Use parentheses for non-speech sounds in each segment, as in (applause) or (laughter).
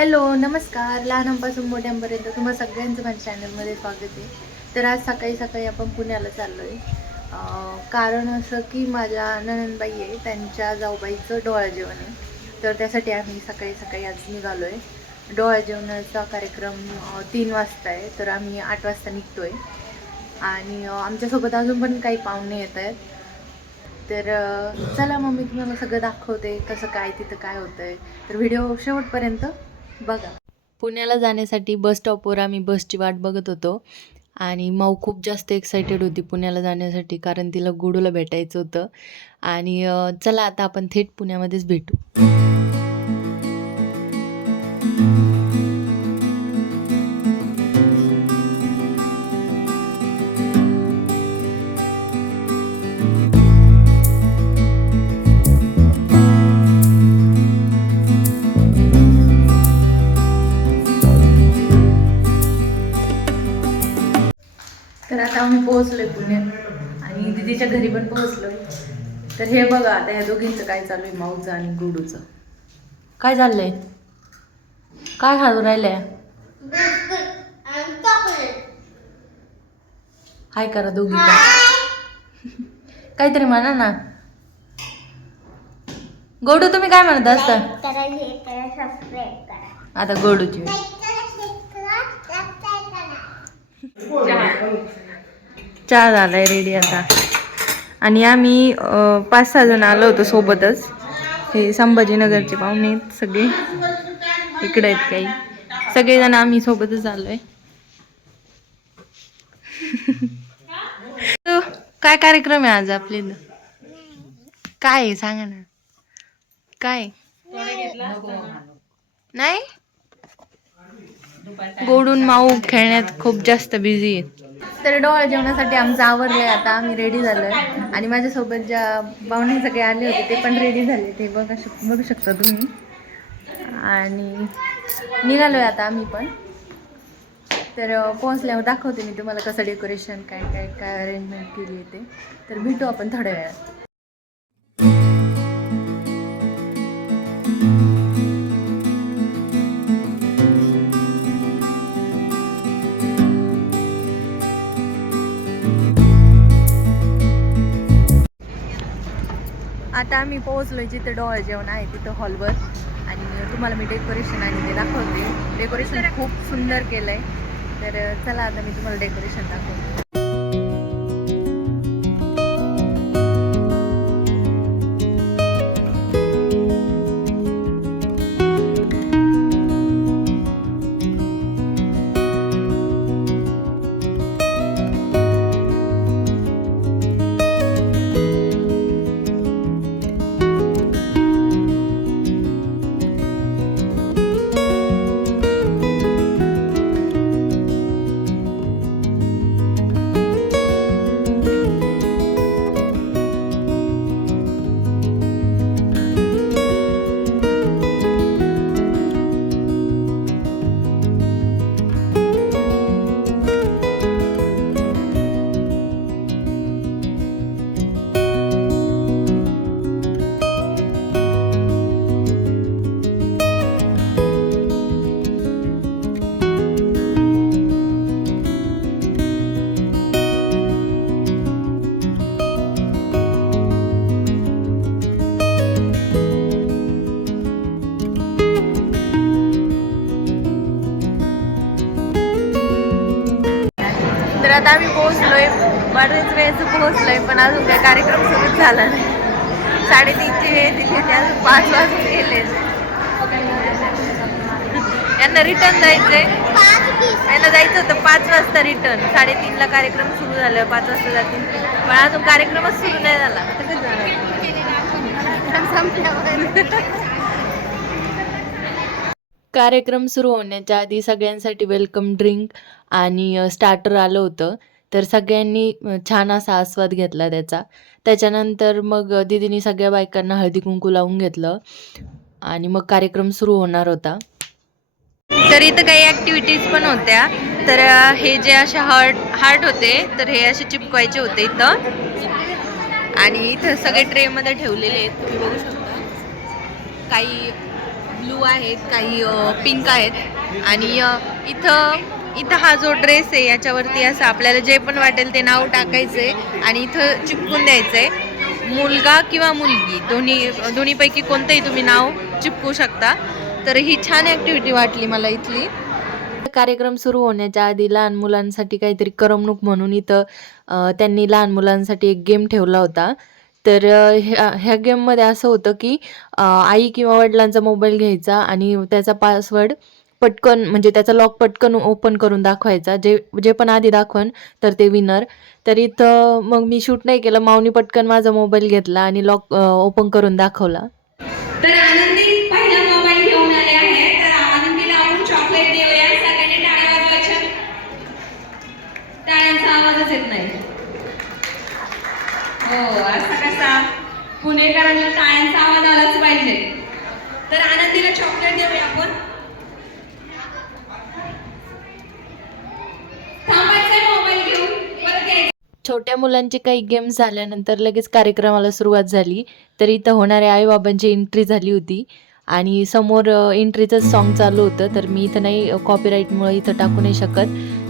Hello नमस्कार. लहानांपासून मोठ्यांपर्यंत तुम्हा सगळ्यांचं माझ्या चॅनलमध्ये स्वागत आहे. तर आज सकाळी सकाळी आपण पुण्याला चाललो आहे कारण असं की माझ्या ननंदबाई आहे त्यांच्या जाऊबाईचं डोळा जेवण आहे. तर त्यासाठी आम्ही सकाळी सकाळी आज निघालो आहे डोळा जेवणाचा कार्यक्रम तीन वाजता आहे. तर आम्ही आठ वाजता निघतो आहे आणि आमच्यासोबत अजून पण काही पाहुणे येत आहेत. तर चला मग मी तुम्हाला सगळं दाखवते कसं काय तिथं काय होतं आहे तर व्हिडिओ शेवटपर्यंत बघा. पुण्याला जाण्यासाठी बस स्टॉपवर आम्ही बसची वाट बघत होतो. आणि माऊ खूप जास्त एक्सायटेड होती पुण्याला जाण्यासाठी कारण तिला गुडूला भेटायचं होतं. आणि चला आता आपण थेट पुण्यामध्येच भेटू. पोहोचलोय पुण्यात आणि दिदीच्या घरी पण पोहोचलोय. तर हे बघा आता या दोघींचं काय चालू आहे माऊचं आणि गुडूचं. काय चाललंय? काय खाऊ राहिलंय? हाय करा दोघी. काहीतरी म्हणा ना. गोडू तुम्ही काय म्हणत असता? आता गोडूची वेळ. चहा झालाय रेडी आता. आणि आम्ही पाच सहा जण आलो होतो सोबतच. हे संभाजीनगरचे पाहुणे आहेत सगळे. इकडे आहेत काही. सगळेजण आम्ही सोबतच आलोय. (laughs) काय कार्यक्रम आहे आज आपले काय आहे? सांगा ना. काय? नाही? गोडून माऊ खेळण्यात खूप जास्त बिझी आहेत. तर डोळा जेवणासाठी आमचं आवरलं आहे आता आम्ही रेडी झालोय. आणि माझ्यासोबत ज्या पाहुणे सगळे आले होते ते पण रेडी झाले. ते बघा शक बघू शकता तुम्ही. आणि निघालो आहे आता आम्ही पण. तर पोहोचल्यावर दाखवते मी तुम्हाला कसं डेकोरेशन काय काय काय अरेंजमेंट केली आहे ते. तर भेटू आपण थोड्या वेळात. आता आम्ही पोहोचलो जिथे डोळे जेवण आहे तिथं हॉलवर आणि तुम्हाला मी डेकोरेशन आणि ते दाखवते. डेकोरेशन खूप सुंदर केलंय. तर चला आता मी तुम्हाला डेकोरेशन दाखवते. आम्ही बरेच वेळेस पोहोचलोय पण अजून काही कार्यक्रम सुरूच झाला नाही. साडेतीनची हे तिथे ते अजून पाच वाजून गेले. यांना रिटर्न जायचंय. यांना जायचं होतं पाच वाजता रिटर्न साडेतीनला कार्यक्रम सुरू झाला पाच वाजता जातील. पण अजून कार्यक्रमच सुरू नाही झाला. आता कार्यक्रम सुरू होण्याच्या आधी सगळ्यांसाठी वेलकम ड्रिंक आणि स्टार्टर आलं होतं. तर सगळ्यांनी छान असा आस्वाद घेतला त्याचा. त्याच्यानंतर मग दिदीनी सगळ्या बायकांना हळदी कुंकू लावून घेतलं आणि मग कार्यक्रम सुरू होणार होता. तर इथं काही ॲक्टिव्हिटीज पण होत्या. तर हे जे असे हार्ट हार्ट होते तर हे असे चिपकवायचे होते इथं. आणि इथं सगळे ट्रेमध्ये ठेवलेले आहेत. तुम्ही बघू शकता. काही ब्लू आहेत काही पिंक आहेत. आणि इथं इथं हा जो ड्रेस आहे याच्यावरती असं आपल्याला जे पण वाटेल ते नाव टाकायचं आहे आणि इथं चिपकून द्यायचं आहे मुलगा किंवा मुलगी दोन्ही दोन्हीपैकी कोणतंही तुम्ही नाव चिपकू शकता. तर ही छान ॲक्टिव्हिटी वाटली मला इथली. कार्यक्रम सुरू होण्याच्या आधी लहान मुलांसाठी काहीतरी करमणूक म्हणून इथं त्यांनी लहान मुलांसाठी एक गेम ठेवला होता. तर ह्या ह्या गेममध्ये असं होतं की आई किंवा वडिलांचा मोबाईल घ्यायचा आणि त्याचा पासवर्ड पटकन म्हणजे त्याचा लॉक पटकन ओपन करून दाखवायचा. जे जे पण आधी दाखवन तर ते विनर तर इथं मग मी शूट नाही केलं. माऊनी पटकन माझा मोबाईल घेतला आणि लॉक ओपन करून दाखवला. तर आनंदी पहिला मोबाईल घेऊन आले आहे तर आनंदीला आपण चॉकलेट देऊया. सगळ्यांनी टाळ्या वाजवायच्या. टाळ्यांचा आवाजच येत नाही. हो असा कसा पुणेकरांना टाळ्यांचा आवाज आलाच पाहिजे. तर आनंदीला चॉकलेट देऊया आपण थांबायचंय मोबाईल घेऊन परत यायचं छोट्या मुलांचे काही गेम्स झाल्यानंतर लगेच कार्यक्रमाला सुरुवात झाली. तर इथं होणाऱ्या आईबाबांची एंट्री झाली होती. आणि समोर एंट्रीचंच सॉन्ग चालू होतं. तर मी इथं नाही कॉपीराईटमुळे इथं टाकू नाही शकत.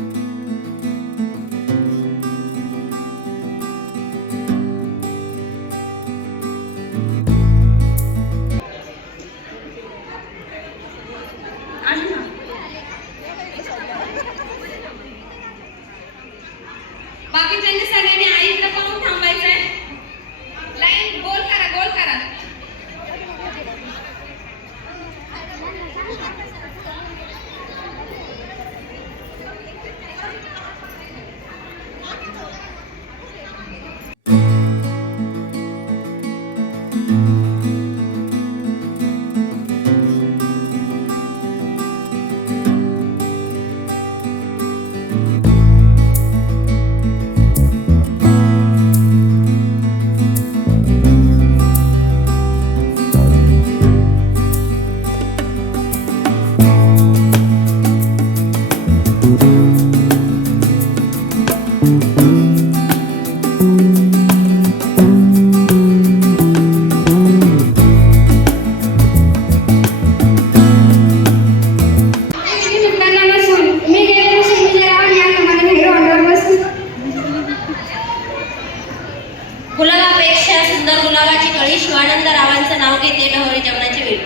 गुलाबापेक्षा सुंदर गुलाबाची कळी शिवानंद रावांचं नाव घेते डहोरी जेवणाची वेळ.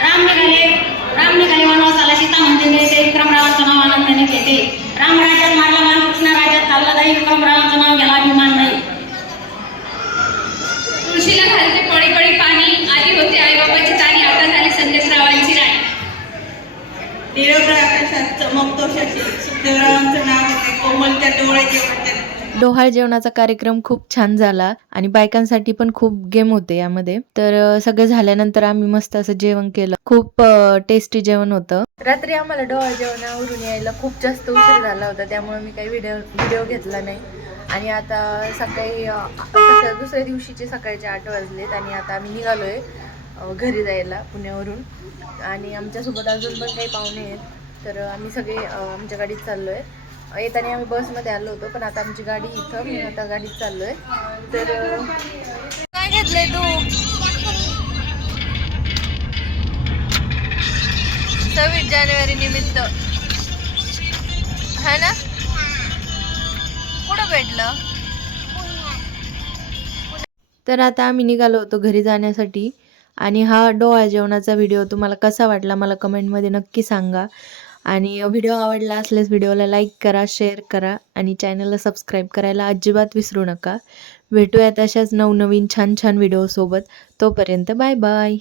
राम निघाले. राम निघाले वनवासाला. सीता म्हणते मिळते. विक्रमरावांचं नाव आनंदाने घेते. राम राज्यात मारला मान कृष्ण राज्यात चालला जाईल विक्रमरावांचं नाव घ्यायला अभिमान नाही. तुळशीला घालते पडी पडी पाणी. आधी होते आईबाबाची ताणी आता झाली संदेशरावांची राणी. निरभ्र आकाशात चमकतो शशी. सुखदेवरावांचं नाव घेते. कोमलच्या डोळ्याचे वाटते डोहाळ जेवणाचा कार्यक्रम खूप छान झाला आणि बायकांसाठी पण खूप गेम होते यामध्ये. तर सगळं झाल्यानंतर आम्ही मस्त असं जेवण केलं. खूप टेस्टी जेवण होतं. रात्री आम्हाला डोहाळ जेवणावरून यायला खूप जास्त उशीर झाला होता त्यामुळे मी काही व्हिडिओ व्हिडिओ घेतला नाही. आणि आता सकाळी दुसऱ्या दिवशीचे सकाळचे आठ वाजलेत आणि आता आम्ही निघालोय घरी जायला पुण्यावरून. आणि आमच्यासोबत अजून पण काही पाहुणे आहेत. तर आम्ही सगळे आमच्या गाडीत चाललो आहे येताना आम्ही बसमध्ये आलो होतो पण आता आमची गाडी इथं मी आता गाडीत चाललोय. तर काय घेतलंय तू? सव्वीस जानेवारी निमित्त. है ना? कुठं भेटलं? तर आता आम्ही निघालो होतो घरी जाण्यासाठी. आणि हा डोळा जेवणाचा व्हिडिओ तुम्हाला कसा वाटला मला कमेंटमध्ये नक्की सांगा. आणि व्हिडिओ आवडला असल्यास व्हिडिओला लाईक करा शेअर करा आणि चॅनलला सबस्क्राईब करायला अजिबात विसरू नका. भेटूयात अशाच नवनवीन छान छान व्हिडिओसोबत तोपर्यंत बाय बाय